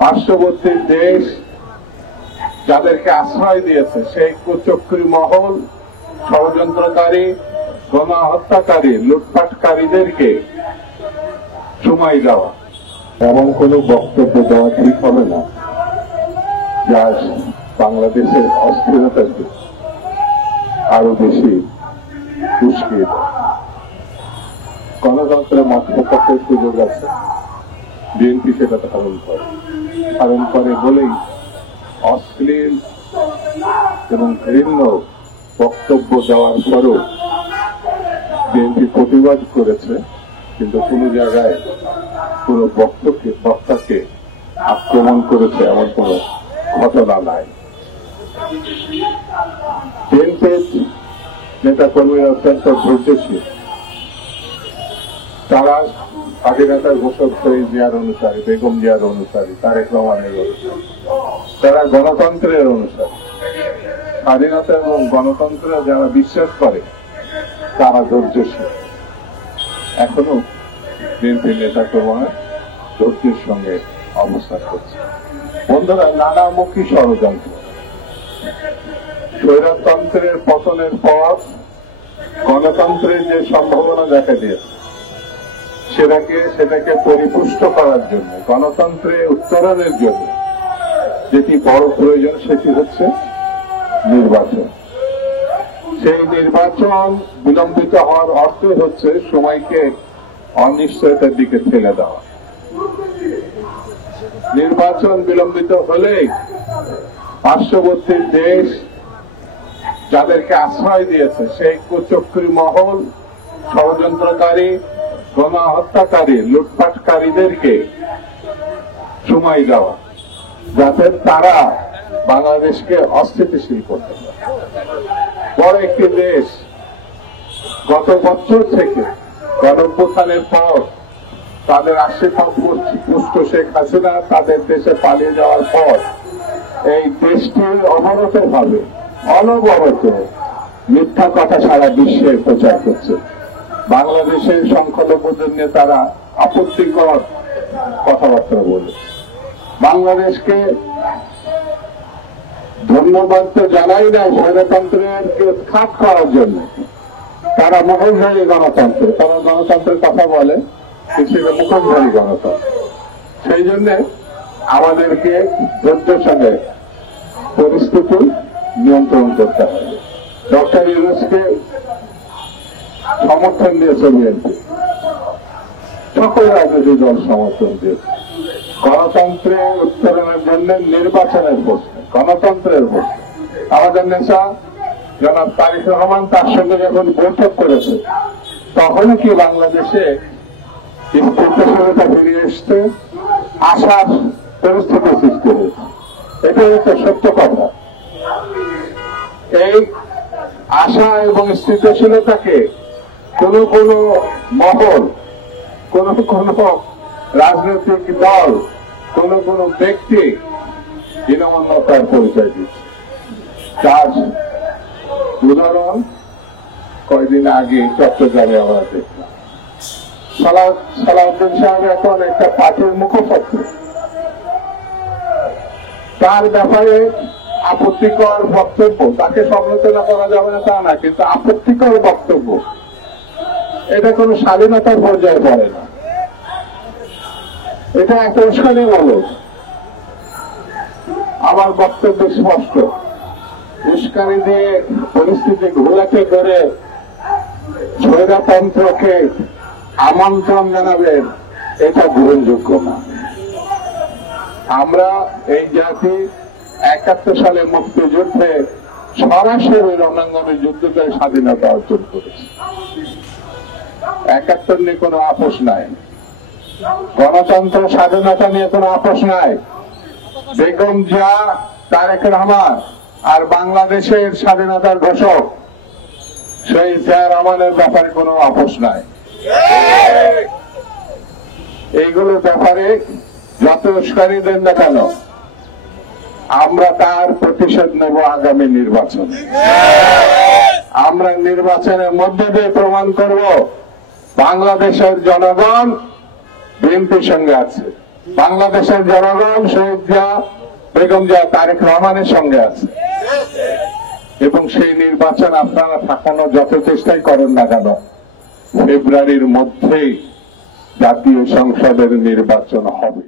পার্শ্ববর্তী দেশ যাদেরকে আশ্রয় দিয়েছে সেই কুচক্রী মহল, ষড়যন্ত্রকারী, গণহত্যাকারী, লুটপাটকারীদেরকে সময় দেওয়া, এমন কোন বক্তব্য দেওয়া ঠিক হবে না যা বাংলাদেশের অস্থিরতাকে আরো বেশি উস্কিয়ে দেয়। গণতন্ত্রের মত প্রকাশের সুযোগ আছে, বিএনপি সেটা ধারণ করে বলেই অশ্লীল এবং ঘৃণ্য বক্তব্য দেওয়ার পরও বিএনপি প্রতিবাদ করেছে, কিন্তু কোন জায়গায় কোন বক্তাকে আক্রমণ করেছে এমন কোন ঘটনা নাই। বিএনপির নেতা কর্মীরা অত্যন্ত ধৈর্যশীল। তারা স্বাধীনতার ঘোষক শহীদ জিয়ার অনুসারী, বেগম জিয়ার অনুসারী, তারেক রহমানের অনুসারী, তারা গণতন্ত্রের অনুসারী। স্বাধীনতা এবং গণতন্ত্রে যারা বিশ্বাস করে তারা ধৈর্যশীল। এখনো বিএনপির নেতা কর্মীরা ধৈর্যের সঙ্গে অবস্থান করছে। বন্ধুরা, নানামুখী ষড়যন্ত্র, স্বৈরতন্ত্রের পতনের পর গণতন্ত্রের যে সম্ভাবনা দেখা দিয়েছে সেটাকে পরিপুষ্ট করার জন্য, গণতন্ত্রে উত্তরণের জন্য যেটি বড় প্রয়োজন সেটি হচ্ছে নির্বাচন। সেই নির্বাচন বিলম্বিত হওয়ার অর্থ হচ্ছে সময়কে অনিশ্চয়তার দিকে ঠেলে দেওয়া। নির্বাচন বিলম্বিত হলে পার্শ্ববর্তী দেশ যাদেরকে আশ্রয় দিয়েছে সেই কুচক্রী মহল, ষড়যন্ত্রকারী, গণহত্যাকারী, লুটপাটকারীদেরকে সময় দেওয়া, যাতে তারা বাংলাদেশকে অস্থিতিশীল করতে পারে। বড় একটি দেশ গত বছর থেকে গণঅভ্যুত্থানের পর তাদের আশীর্বাদ পুষ্ট শেখ হাসিনা তাদের দেশে পালিয়ে যাওয়ার পর এই দেশটির অনবরত মিথ্যা কথা সারা বিশ্বে প্রচার করছে। বাংলাদেশের সংখ্যালঘুদের নিয়ে তারা আপত্তিকর কথাবার্তা বলে। বাংলাদেশকে ধন্যবাদ তো জানাই না স্বৈরতন্ত্রের উৎখাত করার জন্য, তারা মুখোশধারী গণতন্ত্র, তারা গণতন্ত্রের কথা বলে সেটা মুখোশধারী গণতন্ত্র। সেই জন্য আমাদেরকে ধৈর্যের সঙ্গে পরিস্থিতি নিয়ন্ত্রণ করতে হবে। ডক্টর ইউনূসকে সমর্থন দিয়েছে বিএনপি, সকল রাজনৈতিক দল সমর্থন দিয়েছে। গণতন্ত্রের উত্তরণের জন্য নির্বাচনের প্রশ্নে, গণতন্ত্রের প্রশ্নে আমাদের নেতা জনাব তারেক রহমান তার সঙ্গে যখন বৈঠক করেছে তখন কি বাংলাদেশে স্থিতিশীলতা ফিরিয়ে আসতে আশার পরিস্থিতি সৃষ্টি হয়েছে। এটাই হচ্ছে সত্য কথা। এই আশা এবং স্থিতিশীলতাকে কোন মহল, কোন রাজনৈতিক দল, কোন ব্যক্তি হীনমন্যতার পরিচয় দিচ্ছে। তার উদাহরণ কয়েকদিন আগে চট্টগ্রামে আমরা দেখলাম। সালাউদ্দিন সাহেব এখন একটা পার্টির মুখপাত্র, তার ব্যাপারে আপত্তিকর বক্তব্য, তাকে সমালোচনা করা যাবে না তা না, কিন্তু আপত্তিকর বক্তব্য এটা কোন স্বাধীনতার পর্যায়ে পড়ে না, এটা একটা উস্কানিমূলক। আমার বক্তব্য স্পষ্ট, উস্কানি দিয়ে পরিস্থিতি ঘোলাটে করে স্বৈরতন্ত্রকে আমন্ত্রণ জানাবেন, এটা গ্রহণযোগ্য না। আমরা এই জাতি ৭১ সালে মুক্তিযুদ্ধে সরাসরি রণাঙ্গনে যুদ্ধ করে স্বাধীনতা অর্জন করেছি। ৭১ নিয়ে কোনো আপোষ নাই, গণতন্ত্র স্বাধীনতা নিয়ে কোনো আপোষ নাই। বেগম জিয়া, তারেক রহমান আর বাংলাদেশের স্বাধীনতার ঘোষক সেই জিয়া রহমানের ব্যাপারে কোনো আপোষ নাই। এইগুলোর ব্যাপারে যত উস্কানি দেন না কেন, আমরা তার প্রতিশোধ নেব আগামী নির্বাচনে। আমরা নির্বাচনের মধ্যে দিয়ে প্রমাণ করব বাংলাদেশের জনগণ বিএনপির সঙ্গে আছে, বাংলাদেশের জনগণ শহীদ জিয়া, বেগম জিয়া, তারেক রহমানের সঙ্গে আছে এবং সেই নির্বাচন আপনারা ঠাকানোর যত চেষ্টাই করেন না কেন, ফেব্রুয়ারির মধ্যেই জাতীয় সংসদের নির্বাচন হবে।